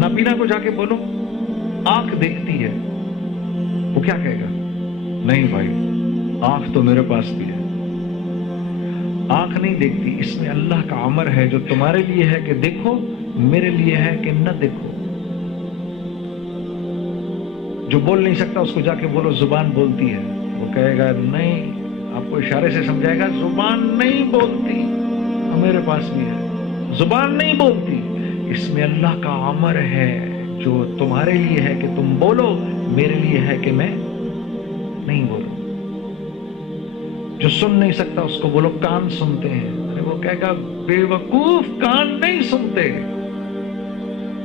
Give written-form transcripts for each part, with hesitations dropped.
نابینا کو جا کے بولو آنکھ دیکھتی ہے، وہ کیا کہے گا؟ نہیں بھائی، آنکھ تو میرے پاس بھی ہے۔ آنکھ نہیں دیکھتی، اس میں اللہ کا امر ہے، جو تمہارے لیے ہے کہ دیکھو، میرے لیے ہے کہ نہ دیکھو۔ جو بول نہیں سکتا اس کو جا کے بولو زبان بولتی ہے، وہ کہے گا نہیں، آپ کو اشارے سے سمجھائے گا زبان نہیں بولتی، میرے پاس بھی ہے۔ زبان نہیں بولتی، اس میں اللہ کا امر ہے، جو تمہارے لیے ہے کہ تم بولو، میرے لیے ہے کہ میں نہیں بولوں۔ جو سن نہیں سکتا اس کو بولو کان سنتے ہیں، ارے وہ کہے گا بے وقوف، کان نہیں سنتے۔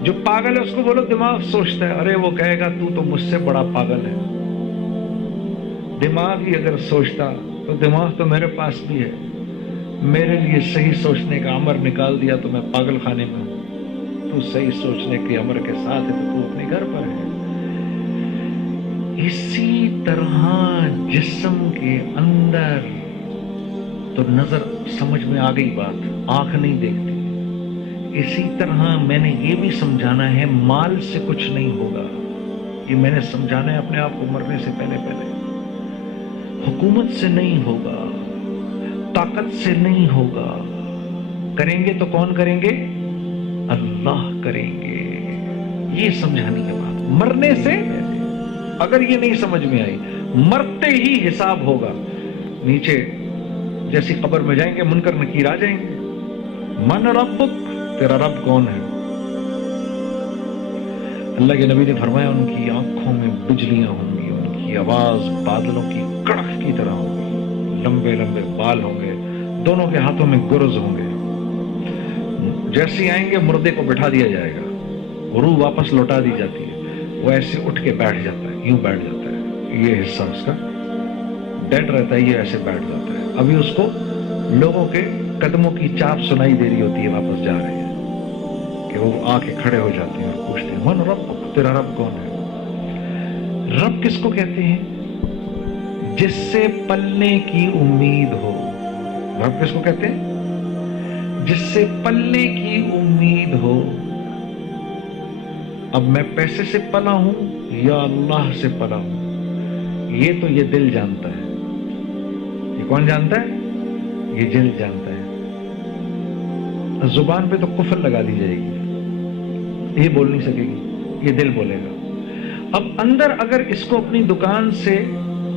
جو پاگل ہے اس کو بولو دماغ سوچتا ہے، ارے وہ کہے گا تو مجھ سے بڑا پاگل ہے۔ دماغ ہی اگر سوچتا تو دماغ تو میرے پاس بھی ہے، میرے لیے صحیح سوچنے کا امر نکال دیا تو میں پاگل خانے میں ہوں، تو صحیح سوچنے کے امر کے ساتھ ہے تو اپنے گھر پر ہے۔ اسی طرح جسم کے اندر تو نظر سمجھ میں آ گئی بات، آنکھ نہیں دیکھتی۔ اسی طرح میں نے یہ بھی سمجھانا ہے مال سے کچھ نہیں ہوگا، یہ میں نے سمجھانا ہے اپنے آپ کو مرنے سے پہلے پہلے۔ حکومت سے نہیں ہوگا، طاقت سے نہیں ہوگا، کریں گے تو کون کریں گے؟ اللہ کریں گے۔ یہ سمجھانے کے بعد مرنے سے اگر یہ نہیں سمجھ میں آئی، مرتے ہی حساب ہوگا۔ نیچے جیسی قبر میں جائیں گے منکر نکیر آ جائیں گے، من ربک، تیرا رب کون ہے؟ اللہ کے نبی نے فرمایا ان کی آنکھوں میں بجلیاں ہوں گی، ان کی آواز بادلوں کی کڑک کی طرح ہوگی، لمبے لمبے بال ہوں گے، دونوں کے ہاتھوں میں گرز ہوں گے۔ جیسے آئیں گے مردے کو بٹھا دیا جائے گا، روح واپس لوٹا دی جاتی ہے، وہ ایسے اٹھ کے بیٹھ جاتا ہے، یوں بیٹھ جاتا ہے، یہ حصہ اس کا ڈیڈ رہتا ہے، یہ ایسے بیٹھ جاتا ہے۔ ابھی اس کو لوگوں کے قدموں کی چاپ سنائی دے رہی ہوتی ہے، واپس جا رہے ہیں، کہ وہ آ کے کھڑے ہو جاتے ہیں اور پوچھتے ہیں من رب، تیرا رب کون ہے؟ رب کس کو کہتے ہیں؟ جس سے پلنے کی امید ہو۔ رب کس کو کہتے ہیں؟ جس سے پلنے کی امید ہو۔ اب میں پیسے سے پلا ہوں یا اللہ سے پلا ہوں، یہ تو یہ دل جانتا ہے۔ یہ کون جانتا ہے؟ یہ دل جانتا ہے۔ زبان پہ تو کفر لگا دی جائے گی، یہ بول نہیں سکے گی، یہ دل بولے گا۔ اب اندر اگر اس کو اپنی دکان سے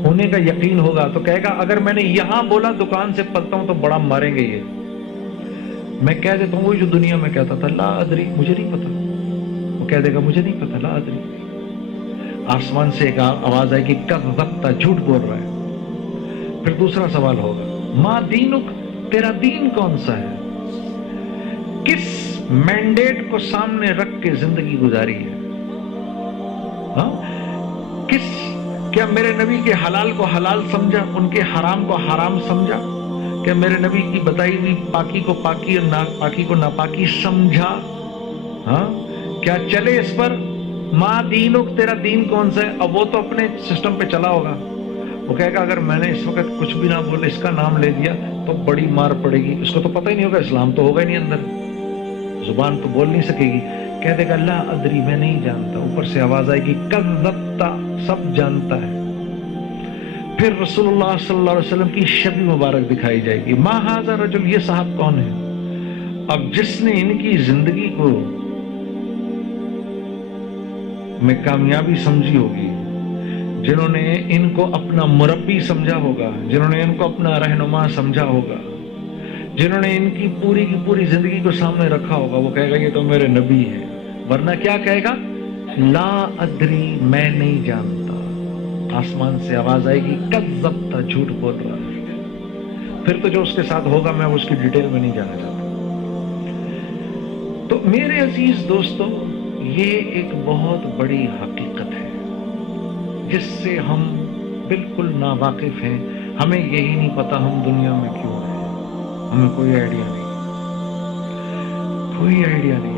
ہونے کا یقین ہوگا تو کہے گا اگر میں نے یہاں بولا دکان سے پلتا ہوں تو بڑا ماریں گے یہ، میں کہہ دیتا ہوں وہی جو دنیا میں کہتا تھا لا ادری، مجھے نہیں پتا، وہ کہہ دے گا مجھے نہیں پتا لا ادری۔ آسمان سے ایک آواز آئے گی کذبت، جھوٹ بول رہا ہے۔ پھر دوسرا سوال ہوگا ما دینک، تیرا دین کون سا ہے؟ کس مینڈیٹ کو سامنے رکھ کے زندگی گزاری ہے؟ ہاں، کیا میرے نبی کے حلال کو حلال سمجھا، ان کے حرام کو حرام سمجھا؟ کیا میرے نبی کی بتائی ہوئی پاکی کو پاکی اور ناپاکی کو ناپاکی سمجھا؟ ہاں، کیا چلے اس پر؟ ما دینک، تیرا دین کون سا ہے؟ اب وہ تو اپنے سسٹم پہ چلا ہوگا، وہ کہے گا اگر میں نے اس وقت کچھ بھی نہ بولے، اس کا نام لے دیا تو بڑی مار پڑے گی، اس کو تو پتہ ہی نہیں ہوگا، اسلام تو ہوگا ہی نہیں اندر، زبان تو بول نہیں سکے گی، کہہ دے گا لا ادری، میں نہیں جانتا۔ اوپر سے آواز آئے گی کذبت، سب جانتا ہے۔ پھر رسول اللہ صلی اللہ علیہ وسلم کی شبی مبارک دکھائی جائے گی، ما ھذا رجل، یہ صاحب کون ہے؟ اب جس نے ان کی زندگی کو میں کامیابی سمجھی ہوگی، جنہوں نے ان کو اپنا مربی سمجھا ہوگا، جنہوں نے ان کو اپنا رہنما سمجھا ہوگا، جنہوں نے ان کی پوری زندگی کو سامنے رکھا ہوگا، وہ کہے گا یہ تو میرے نبی ہے، ورنہ کیا کہے گا؟ لا ادری، میں نہیں جانتا۔ آسمان سے آواز آئے گی کذبت، جھوٹ بول رہا ہے۔ پھر تو جو اس کے ساتھ ہوگا میں اس کی ڈیٹیل میں نہیں جانا چاہتا۔ تو میرے عزیز دوستو، یہ ایک بہت بڑی حقیقت ہے جس سے ہم بالکل ناواقف ہیں، ہمیں یہی نہیں پتا ہم دنیا میں کیوں ہیں، ہمیں کوئی آئیڈیا نہیں، کوئی آئیڈیا نہیں۔